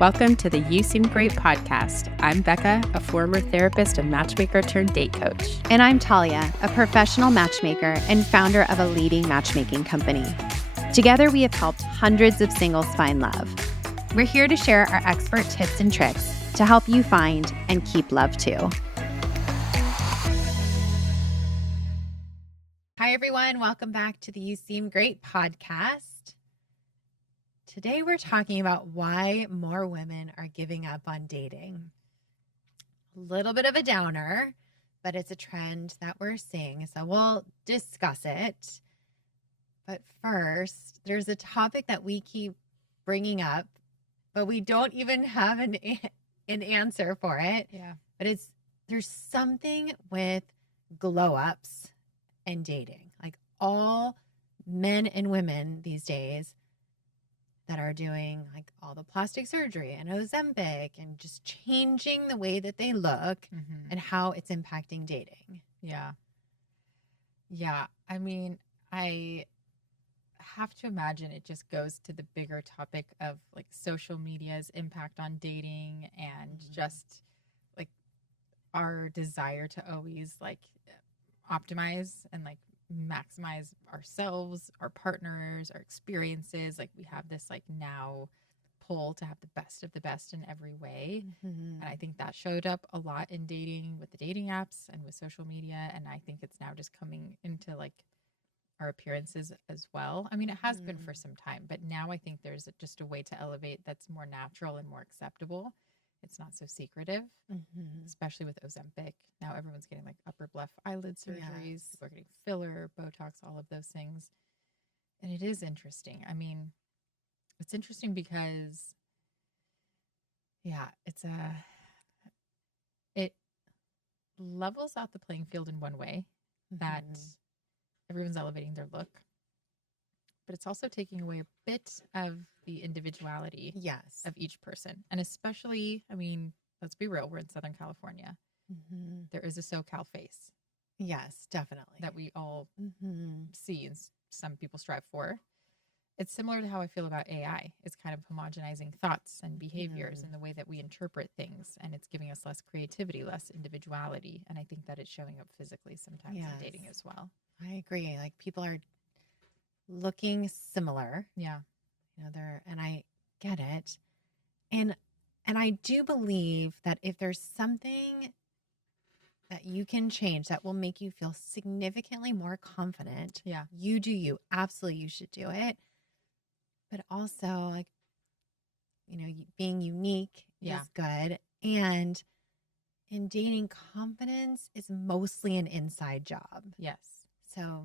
Welcome to the You Seem Great podcast. I'm Becca, a former therapist and matchmaker turned date coach. And I'm Talia, a professional matchmaker and founder of a leading matchmaking company. Together, we have helped hundreds of singles find love. We're here to share our expert tips and tricks to help you find and keep love too. Hi, everyone. Welcome back to the You Seem Great podcast. Today, we're talking about why more women are giving up on dating. A little bit of a downer, but it's a trend that we're seeing. So we'll discuss it. But first, there's a topic that we keep bringing up, but we don't even have an answer for it. Yeah. But there's something with glow-ups and dating. Like all men and women these days that are doing like all the plastic surgery and Ozempic and just changing the way that they look and how it's impacting dating. Yeah. I mean, I have to imagine it just goes to the bigger topic of like social media's impact on dating and just like our desire to always like optimize and like maximize ourselves, our partners, our experiences. Like we have this like now pull to have the best of the best in every way. And I think that showed up a lot in dating with the dating apps and with social media. And I think it's now just coming into like our appearances as well. I mean, it has been for some time, but now I think there's just a way to elevate that's more natural and more acceptable. It's not so secretive, especially with Ozempic. Now everyone's getting like upper left eyelid surgeries. People are getting filler, Botox, all of those things. And it is interesting. I mean, it's interesting because, it levels out the playing field in one way that everyone's elevating their look. But it's also taking away a bit of the individuality of each person. And especially, I mean, let's be real, we're in Southern California. There is a SoCal face. Yes, definitely. That we all see and some people strive for. It's similar to how I feel about AI. It's kind of homogenizing thoughts and behaviors and the way that we interpret things. And it's giving us less creativity, less individuality. And I think that it's showing up physically sometimes in dating as well. I agree. Like people are looking similar. Yeah. You know, and I get it. And I do believe that if there's something that you can change that will make you feel significantly more confident, you do you. Absolutely, you should do it. But also, like, you know, being unique is good. And in dating, confidence is mostly an inside job. Yes. So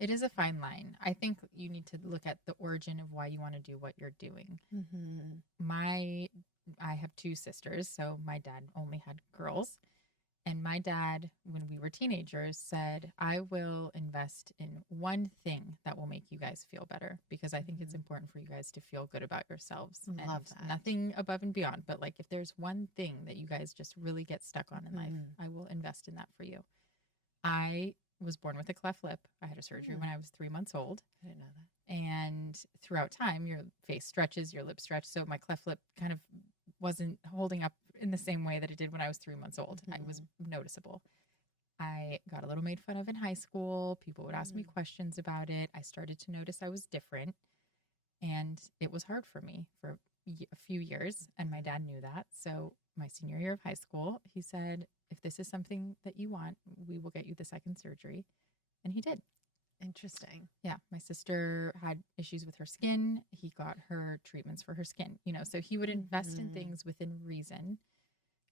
it is a fine line. I think you need to look at the origin of why you want to do what you're doing. I have two sisters, so my dad only had girls. And my dad, when we were teenagers, said, I will invest in one thing that will make you guys feel better because I think it's important for you guys to feel good about yourselves. Love that. Nothing above and beyond. But like if there's one thing that you guys just really get stuck on in life, I will invest in that for you. I was born with a cleft lip. I had a surgery when I was 3 months old. I didn't know that. And throughout time, your face stretches, your lip stretch. So my cleft lip kind of wasn't holding up in the same way that it did when I was 3 months old. It was noticeable. I got a little made fun of in high school. People would ask me questions about it. I started to notice I was different. And it was hard for me for a few years. And my dad knew that. So my senior year of high school, he said, if this is something that you want, we will get you the second surgery. And he did. Interesting. Yeah. My sister had issues with her skin. He got her treatments for her skin, you know, so he would invest in things within reason.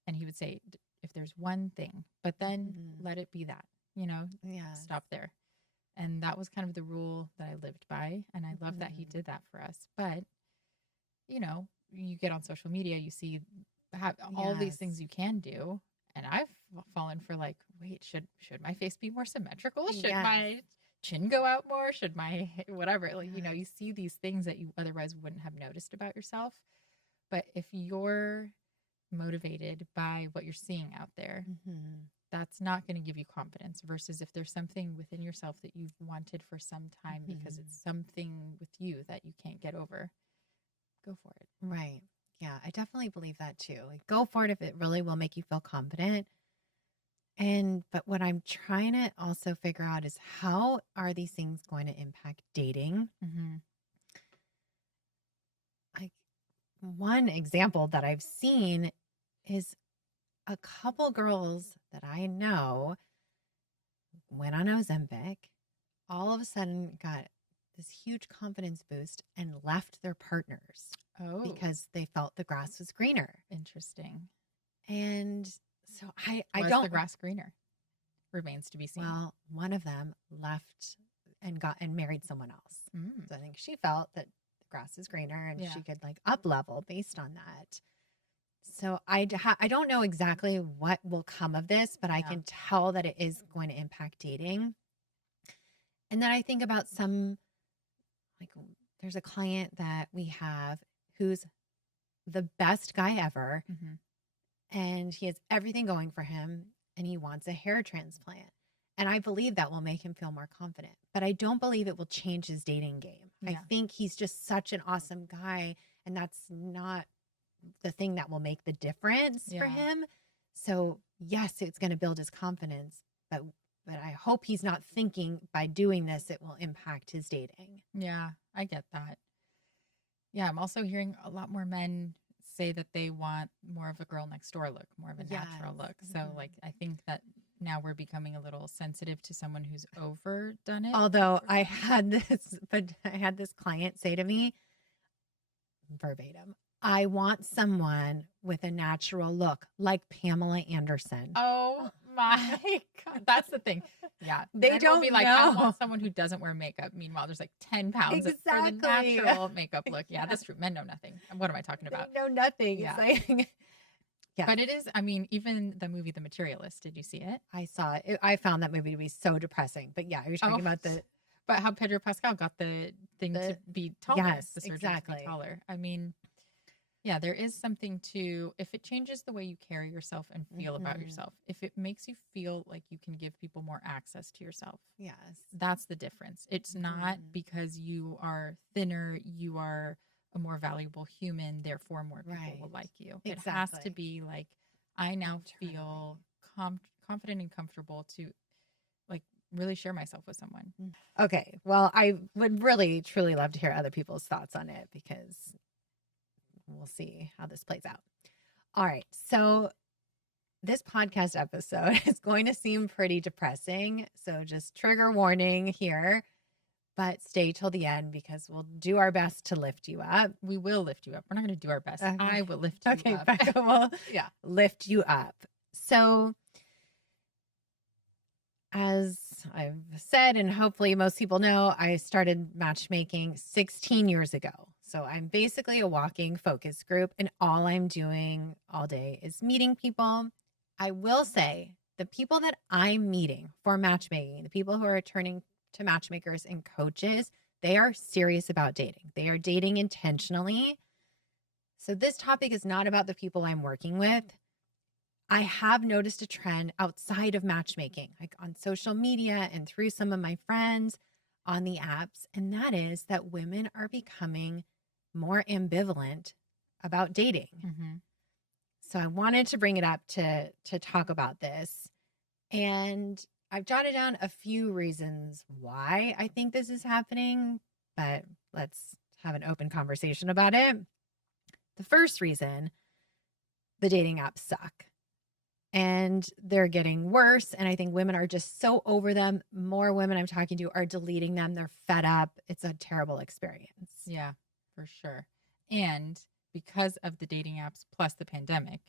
And he would say, if there's one thing, but then let it be that, you know, stop there. And that was kind of the rule that I lived by. And I love that he did that for us. But, you know, you get on social media, you see all these things you can do. And I've fallen for like, wait, should my face be more symmetrical? Should my chin go out more? Should my whatever? Like, you know, you see these things that you otherwise wouldn't have noticed about yourself. But if you're motivated by what you're seeing out there, that's not going to give you confidence versus if there's something within yourself that you've wanted for some time because it's something with you that you can't get over, go for it. Right. Yeah, I definitely believe that too. Like, go for it if it really will make you feel confident. But what I'm trying to also figure out is how are these things going to impact dating? Mm-hmm. Like, one example that I've seen is a couple girls that I know went on Ozempic, all of a sudden got this huge confidence boost and left their partners Oh, because they felt the grass was greener. interesting. And so I Was don't, the grass greener? Remains to be seen. well, one of them left and got and married someone else. Mm. So I think she felt that the grass is greener and Yeah. she could like up level based on that. So I don't know exactly what will come of this, but I Yeah. can tell that it is going to impact dating. And then I think about like there's a client that we have who's the best guy ever Mm-hmm. and he has everything going for him and he wants a hair transplant. And I believe that will make him feel more confident, but I don't believe it will change his dating game. I Yeah. think he's just such an awesome guy and that's not the thing that will make the difference for Yeah. him. So yes, it's going to build his confidence, but I hope he's not thinking by doing this, it will impact his dating. Yeah, I get that. Yeah, I'm also hearing a lot more men say that they want more of a girl next door look, more of a natural Yes. look. So, Mhm. like, I think that now we're becoming a little sensitive to someone who's overdone it. Although I had this client say to me verbatim, I want someone with a natural look like Pamela Anderson. Oh my God. That's the thing. Yeah. They Men will don't be like, I know. want someone who doesn't wear makeup. Meanwhile, there's like 10 pounds for the Exactly. natural makeup look. Yeah, that's true. Men know nothing. What am I talking about? They know nothing. Yeah. It's like, yeah. But it is, I mean, even the movie The Materialist, did you see it? I saw it. I found that movie to be so depressing. But yeah, you're talking about the But how Pedro Pascal got the thing to be taller. Yes, the surgeon exactly. to be taller. I mean, yeah, there is something to, if it changes the way you carry yourself and feel about Mhm. yourself, if it makes you feel like you can give people more access to yourself, yes. that's the difference. It's not Mhm. because you are thinner, you are a more valuable human, therefore more people Right. will like you. It has to Exactly. be like, I now Internally. feel confident and comfortable to like really share myself with someone. Okay. Well, I would really, truly love to hear other people's thoughts on it because we'll see how this plays out. All right. So this podcast episode is going to seem pretty depressing. So just trigger warning here, but stay till the end because we'll do our best to lift you up. We will lift you up. We're not going to do our best. Okay. I will lift you Okay, up. Becca will Yeah. lift you up. So as I've said, and hopefully most people know, I started matchmaking 16 years ago. So I'm basically a walking focus group, and all I'm doing all day is meeting people. I will say the people that I'm meeting for matchmaking, the people who are turning to matchmakers and coaches, they are serious about dating. They are dating intentionally. So this topic is not about the people I'm working with. I have noticed a trend outside of matchmaking, like on social media and through some of my friends on the apps. And that is that women are becoming more ambivalent about dating. Mm-hmm. So I wanted to bring it up to talk about this. And I've jotted down a few reasons why I think this is happening, but let's have an open conversation about it. The first reason, the dating apps suck. And they're getting worse. And I think women are just so over them. More women I'm talking to are deleting them. They're fed up. It's a terrible experience. Yeah, for sure. And because of the dating apps plus the pandemic,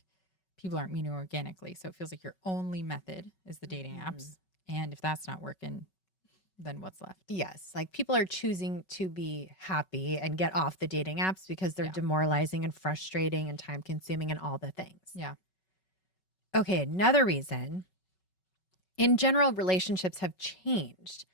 people aren't meeting organically. So it feels like your only method is the dating apps. And if that's not working, then what's left? Yes. Like people are choosing to be happy and get off the dating apps because they're Yeah. demoralizing and frustrating and time consuming and all the things. Yeah. Okay. Another reason, in general, relationships have changed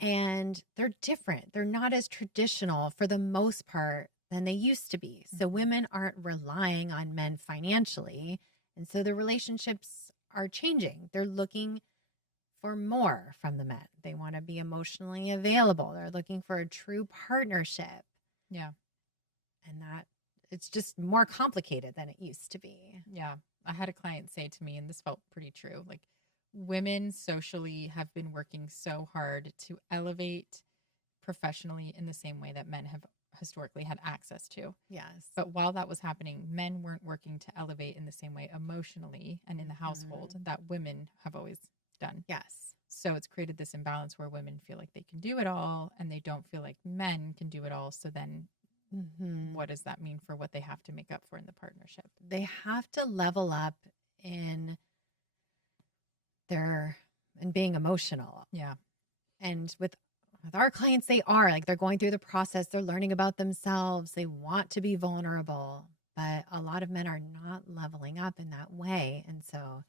and they're different. They're not as traditional for the most part than they used to be. So women aren't relying on men financially. And so the relationships are changing. They're looking for more from the men. They want to be emotionally available. They're looking for a true partnership. Yeah. And that it's just more complicated than it used to be. Yeah. I had a client say to me, and this felt pretty true, like women socially have been working so hard to elevate professionally in the same way that men have historically had access to. Yes. But while that was happening, men weren't working to elevate in the same way emotionally and in the household that women have always done. Yes. So it's created this imbalance where women feel like they can do it all and they don't feel like men can do it all. So then what does that mean for what they have to make up for in the partnership? They have to level up in in being emotional. Yeah. And with our clients, they are like, they're going through the process. They're learning about themselves. They want to be vulnerable, but a lot of men are not leveling up in that way. And so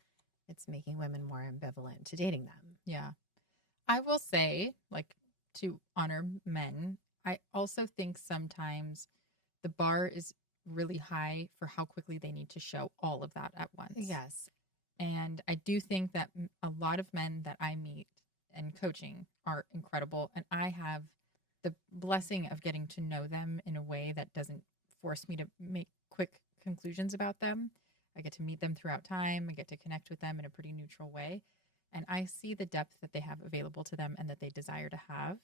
it's making women more ambivalent to dating them. Yeah. I will say, like, to honor men, I also think sometimes the bar is really high for how quickly they need to show all of that at once. Yes. And I do think that a lot of men that I meet and coaching are incredible. And I have the blessing of getting to know them in a way that doesn't force me to make quick conclusions about them. I get to meet them throughout time. I get to connect with them in a pretty neutral way. And I see the depth that they have available to them and that they desire to have.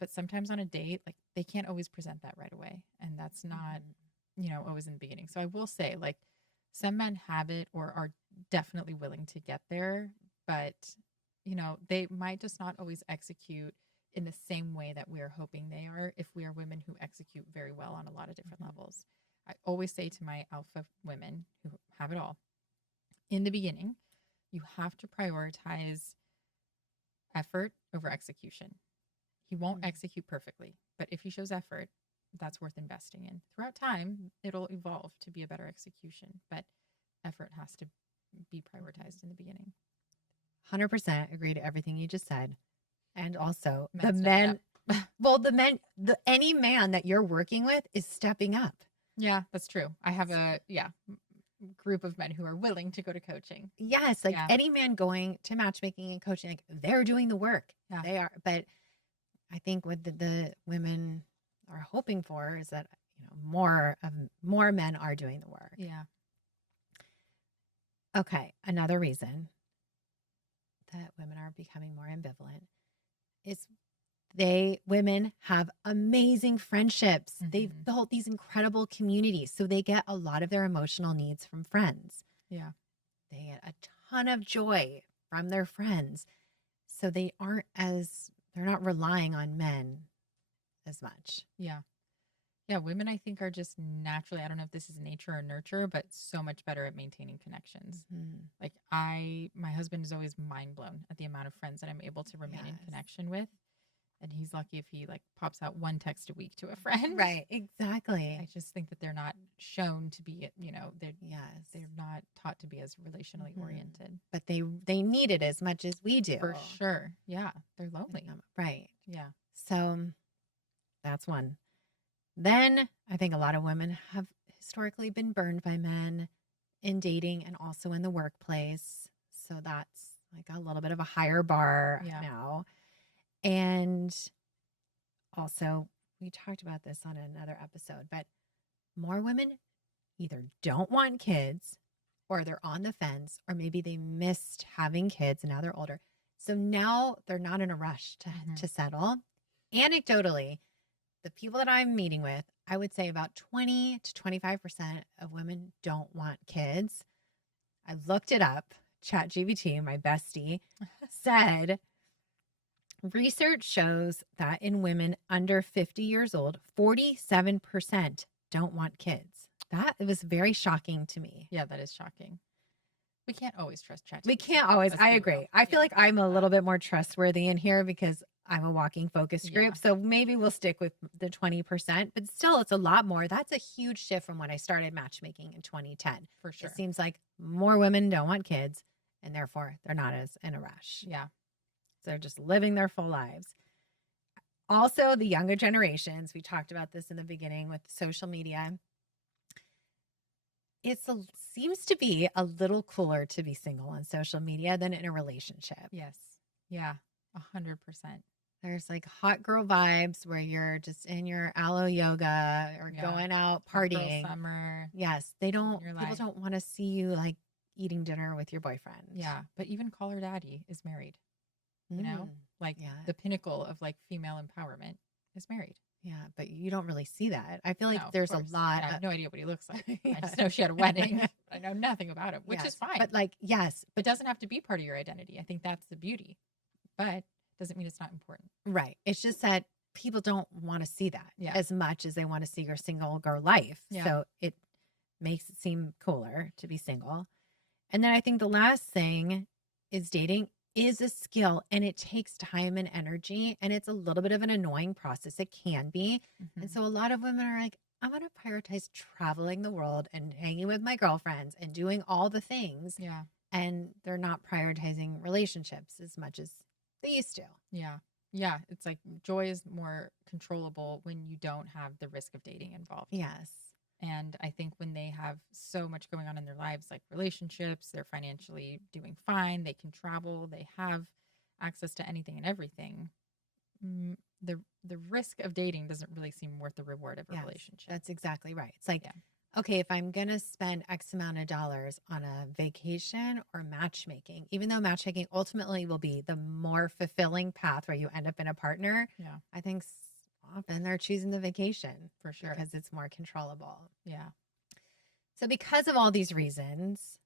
But sometimes on a date, like they can't always present that right away. And that's not, always in the beginning. So I will say, like, some men have it or are definitely willing to get there, but they might just not always execute in the same way that we are hoping they are if we are women who execute very well on a lot of different levels. I always say to my alpha women who have it all, in the beginning, you have to prioritize effort over execution. He won't execute perfectly, but if he shows effort, that's worth investing in. Throughout time, it'll evolve to be a better execution, but effort has to be prioritized in the beginning. 100% agree to everything you just said. And also any man that you're working with is stepping up. Yeah, that's true. I have a group of men who are willing to go to coaching. Yes, like any man going to matchmaking and coaching, like they're doing the work. Yeah. They are. But I think what the women are hoping for is that more men are doing the work. Yeah. Okay, another reason that women are becoming more ambivalent is women have amazing friendships. They've built these incredible communities. So they get a lot of their emotional needs from friends. Yeah. They get a ton of joy from their friends. So they're not relying on men as much. Yeah. Yeah. Women, I think, are just naturally, I don't know if this is nature or nurture, but so much better at maintaining connections. Like my husband is always mind blown at the amount of friends that I'm able to remain in connection with. And he's lucky if he like pops out one text a week to a friend. Right. Exactly. I just think that they're not shown to be, they're not taught to be as relationally oriented. But they need it as much as we do. For sure. Yeah. They're lonely. Right. Yeah. So that's one. Then I think a lot of women have historically been burned by men in dating and also in the workplace. So that's like a little bit of a higher bar now. And also, we talked about this on another episode, but more women either don't want kids or they're on the fence, or maybe they missed having kids and now they're older. So now they're not in a rush to settle. Anecdotally, the people that I'm meeting with, I would say about 20 to 25% of women don't want kids. I looked it up. ChatGPT, my bestie, said research shows that in women under 50 years old, 47% don't want kids. That was very shocking to me. Yeah, that is shocking. We can't always trust ChatGPT. We can't always. I agree. I feel like I'm a little bit more trustworthy in here because I'm a walking focus group. So maybe we'll stick with the 20%, but still it's a lot more. That's a huge shift from when I started matchmaking in 2010. For sure. It seems like more women don't want kids and therefore they're not as in a rush. Yeah. So they're just living their full lives. Also, the younger generations, we talked about this in the beginning with social media. It seems to be a little cooler to be single on social media than in a relationship. Yes. Yeah. 100%. There's like hot girl vibes where you're just in your aloe yoga or going out Hot girl partying. summer. Yes, people don't want to see you like eating dinner with your boyfriend. Yeah, but even Call Her Daddy is married. You know, like the pinnacle of like female empowerment is married. Yeah, but you don't really see that. I feel like No, there's a lot. I have no idea what he looks like. I just know she had a wedding. I know nothing about him, which is fine. But like, yes, it doesn't have to be part of your identity. I think that's the beauty, but doesn't mean it's not important. Right. It's just that people don't want to see that as much as they want to see your single girl life. Yeah. So it makes it seem cooler to be single. And then I think the last thing is dating is a skill and it takes time and energy and it's a little bit of an annoying process. It can be. Mm-hmm. And so a lot of women are like, I'm going to prioritize traveling the world and hanging with my girlfriends and doing all the things. Yeah. And they're not prioritizing relationships as much as they used to. Yeah. Yeah. It's like joy is more controllable when you don't have the risk of dating involved. Yes. And I think when they have so much going on in their lives, like relationships, they're financially doing fine, they can travel, they have access to anything and everything. The risk of dating doesn't really seem worth the reward of a relationship. That's exactly right. It's like, okay, if I'm going to spend X amount of dollars on a vacation or matchmaking, even though matchmaking ultimately will be the more fulfilling path where you end up in a partner, I think often they're choosing the vacation for sure because it's more controllable. Yeah. So because of all these reasons,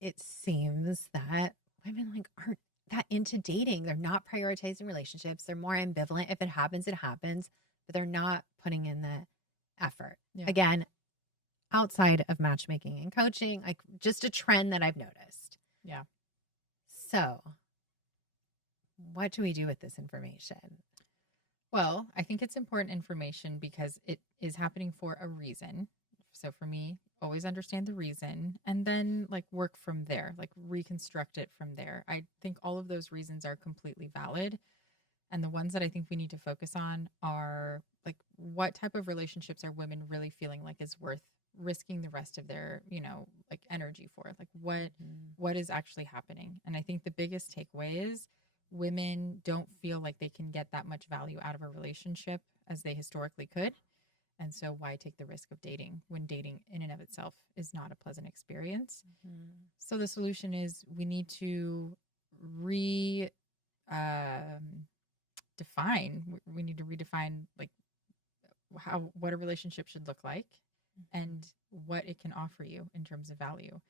it seems that women like aren't that into dating. They're not prioritizing relationships. They're more ambivalent. If it happens, it happens, but they're not putting in the effort. Yeah. Again, outside of matchmaking and coaching, like just a trend that I've noticed. Yeah. So what do we do with this information? Well, I think it's important information because it is happening for a reason. So for me, always understand the reason and then like work from there, like reconstruct it from there. I think all of those reasons are completely valid. And the ones that I think we need to focus on are like, what type of relationships are women really feeling like is worth risking the rest of their, like energy for? Like what is actually happening? And I think the biggest takeaway is women don't feel like they can get that much value out of a relationship as they historically could. And so why take the risk of dating when dating in and of itself is not a pleasant experience? Mm-hmm. So the solution is we need to we need to redefine like what a relationship should look like and what it can offer you in terms of value.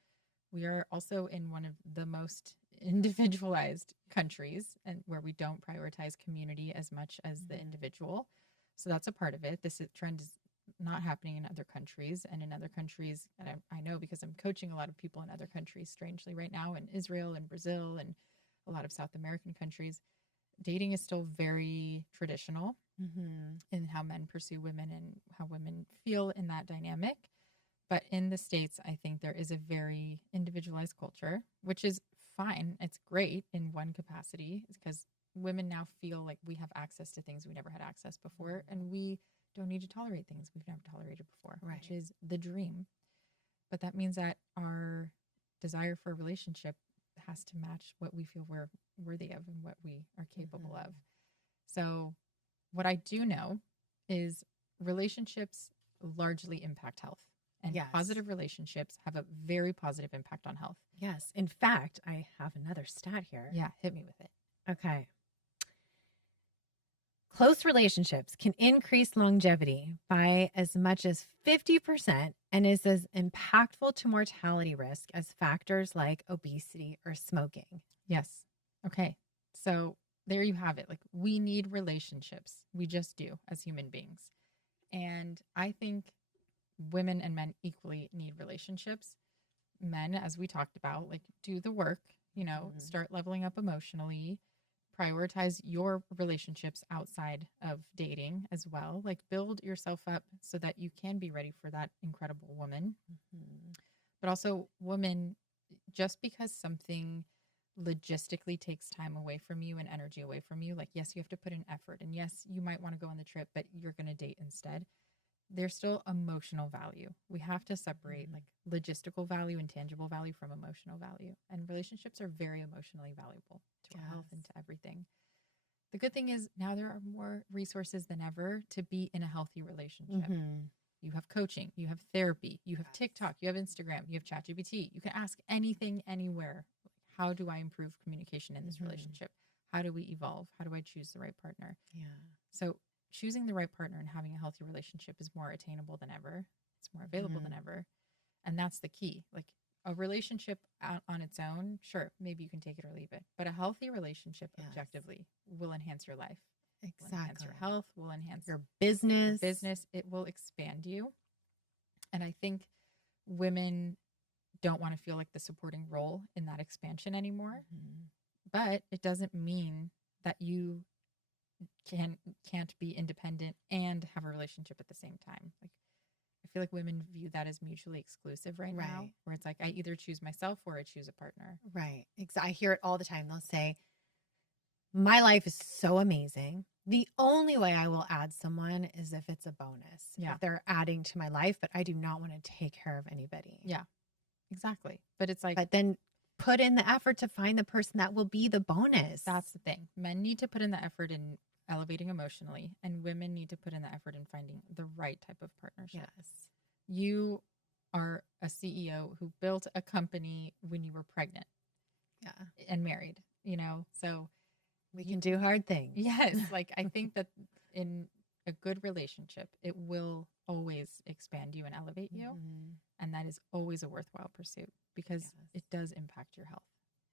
We are also in one of the most individualized countries and where we don't prioritize community as much as the individual. So that's a part of it. This trend is not happening in other countries. And in other countries, and I know because I'm coaching a lot of people in other countries, strangely right now in Israel and Brazil and a lot of South American countries, dating is still very traditional in how men pursue women and how women feel in that dynamic. But in the States, I think there is a very individualized culture, which is fine. It's great in one capacity because women now feel like we have access to things we never had access before. And we don't need to tolerate things we've never tolerated before, which is the dream. But that means that our desire for a relationship has to match what we feel we're worthy of and what we are capable of. So what I do know is relationships largely impact health. And positive relationships have a very positive impact on health. Yes. In fact, I have another stat here. Yeah, hit me with it. Okay. Close relationships can increase longevity by as much as 50% and is as impactful to mortality risk as factors like obesity or smoking. Yes. Okay. So there you have it. Like we need relationships. We just do as human beings. And I think women and men equally need relationships. Men, as we talked about, like do the work, start leveling up emotionally, prioritize your relationships outside of dating as well. Like build yourself up so that you can be ready for that incredible woman. But also women, just because something logistically takes time away from you and energy away from you, like yes, you have to put in effort and yes, you might want to go on the trip, but you're going to date instead. There's still emotional value. We have to separate like logistical value and tangible value from emotional value. And relationships are very emotionally valuable to our health and to everything. The The good thing is now there are more resources than ever to be in a healthy relationship. Mm-hmm. You have coaching, you have therapy, you have Yes. TikTok, you have Instagram, you have ChatGPT. You can ask anything, anywhere. How do I improve communication in this Mm-hmm. relationship? How do we evolve? How do I choose the right partner? Yeah. So choosing the right partner and having a healthy relationship is more attainable than ever. It's more available than ever. And that's the key. Like a relationship on its own, sure, maybe you can take it or leave it. But a healthy relationship Yes. objectively will enhance your life, will Exactly. enhance your health, will enhance Your business. It will expand you. And I think women don't want to feel like the supporting role in that expansion anymore. Mm-hmm. But it doesn't mean that you can't be independent and have a relationship at the same time. Like I feel like women view that as mutually exclusive right now, Right. where it's like I either choose myself or I choose a partner. Right. I hear it all the time. They'll say, my life is so amazing. The only way I will add someone is if it's a bonus. Yeah. If they're adding to my life, but I do not want to take care of anybody. Yeah, exactly. But it's like, But then put in the effort to find the person that will be the bonus. that's the thing. Men need to put in the effort in elevating emotionally, and women need to put in the effort in finding the right type of partnership. Yes. You are a CEO who built a company when you were pregnant Yeah. and married, so We can do hard things. yes, like I think that in a good relationship, it will always expand you and elevate you. Mhm. And that is always a worthwhile pursuit because Yes. it does impact your health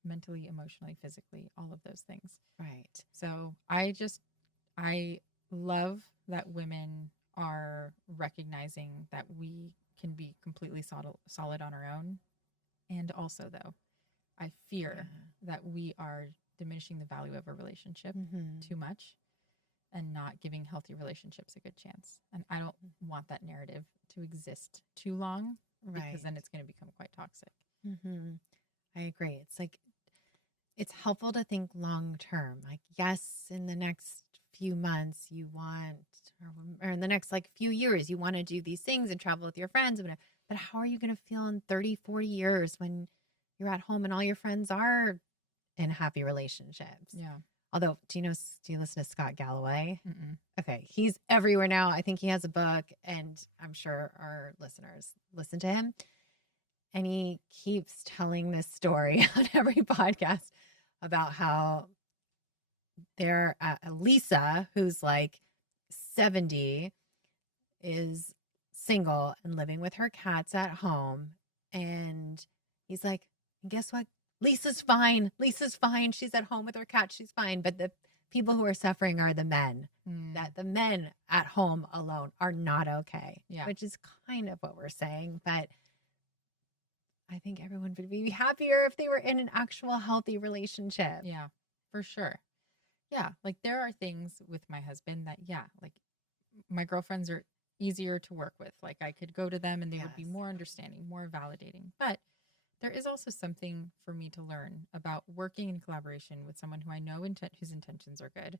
mentally, emotionally, physically, all of those things. Right. So I love that women are recognizing that we can be completely solid on our own. And also, though, I fear that we are diminishing the value of a relationship Mhm. too much and not giving healthy relationships a good chance. And I don't want that narrative to exist too long because then it's going to become quite toxic. Mm-hmm. I agree. It's like, it's helpful to think long term. Like, yes, in the next few months, you want, or in the next like few years, you want to do these things and travel with your friends. But how are you going to feel in 30, 40 years when you're at home and all your friends are in happy relationships? Yeah. Although, do you listen to Scott Galloway? Mm-mm. Okay. He's everywhere now. I think he has a book, and I'm sure our listeners listen to him. And he keeps telling this story on every podcast about how Lisa, who's like 70, is single and living with her cats at home. And he's like, guess what? Lisa's fine. Lisa's fine. She's at home with her cat. She's fine. But the people who are suffering are the men. That the men at home alone are not okay. Yeah. Which is kind of what we're saying. But I think everyone would be happier if they were in an actual healthy relationship. Yeah, for sure. Yeah. Like there are things with my husband that, like my girlfriends are easier to work with. Like I could go to them and they would be Yes. more understanding, more validating. But there is also something for me to learn about working in collaboration with someone who I know his intentions are good.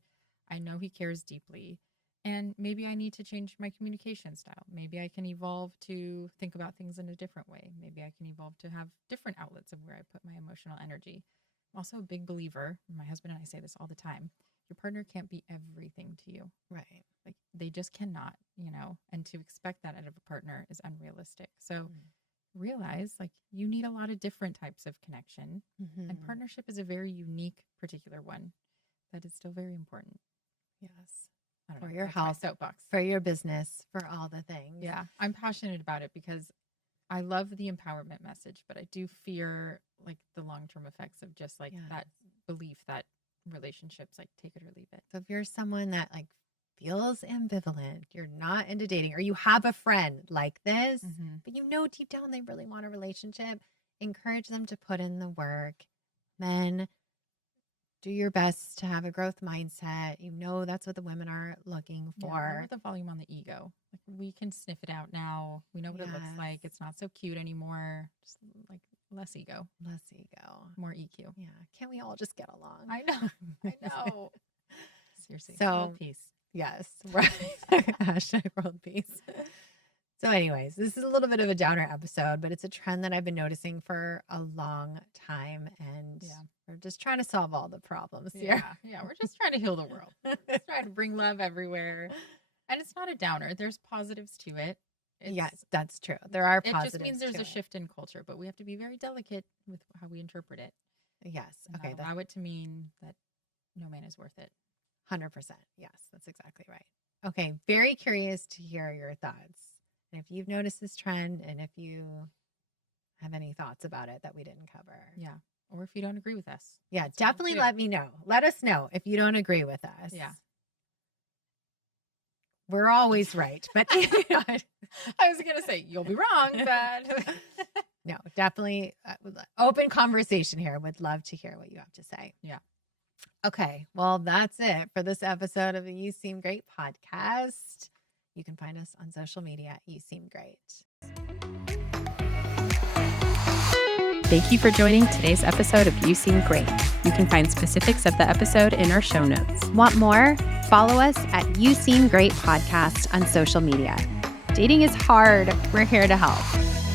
I know he cares deeply. And maybe I need to change my communication style. Maybe I can evolve to think about things in a different way. Maybe I can evolve to have different outlets of where I put my emotional energy. I'm also a big believer, my husband and I say this all the time, your partner can't be everything to you. Right. Like they just cannot, and to expect that out of a partner is unrealistic. So realize like you need a lot of different types of connection, and partnership is a very unique, particular one that is still very important. Yes. I don't For know, your that's my health, soapbox. for your business, for all the things. Yeah, I'm passionate about it because I love the empowerment message, but I do fear like the long-term effects of just like that belief that relationships like take it or leave it. So if you're someone that like feels ambivalent, you're not into dating, or you have a friend like this, but you know deep down they really want a relationship, encourage them to put in the work. Men, do your best to have a growth mindset. You know that's what the women are looking for. Yeah, lower the volume on the ego. Like we can sniff it out now. We know what it looks like. It's not so cute anymore. Just like less ego. Less ego. More EQ. Yeah. Can't we all just get along? I know. I know. Seriously. So world peace. Yes. Right. Hashtag world peace. So anyways, this is a little bit of a downer episode, but it's a trend that I've been noticing for a long time. And we're just trying to solve all the problems here. Yeah. We're just trying to heal the world. Just trying to bring love everywhere. And it's not a downer. There's positives to it. Yes, that's true. There are positives. It just means there's a shift in culture, but we have to be very delicate with how we interpret it. Yes. Okay. Allow it to mean that no man is worth it. 100%. Yes, that's exactly right. Okay. Very curious to hear your thoughts. And if you've noticed this trend and if you have any thoughts about it that we didn't cover. Yeah. Or if you don't agree with us. Yeah, definitely let me know. Let us know if you don't agree with us. Yeah. We're always right. But I was going to say, you'll be wrong, but no, definitely open conversation here. Would love to hear what you have to say. Yeah. Okay. Well, that's it for this episode of the You Seem Great podcast. You can find us on social media. You Seem Great. Thank you for joining today's episode of You Seem Great. You can find specifics of the episode in our show notes. Want more? Follow us at You Seem Great Podcast on social media. Dating is hard. We're here to help.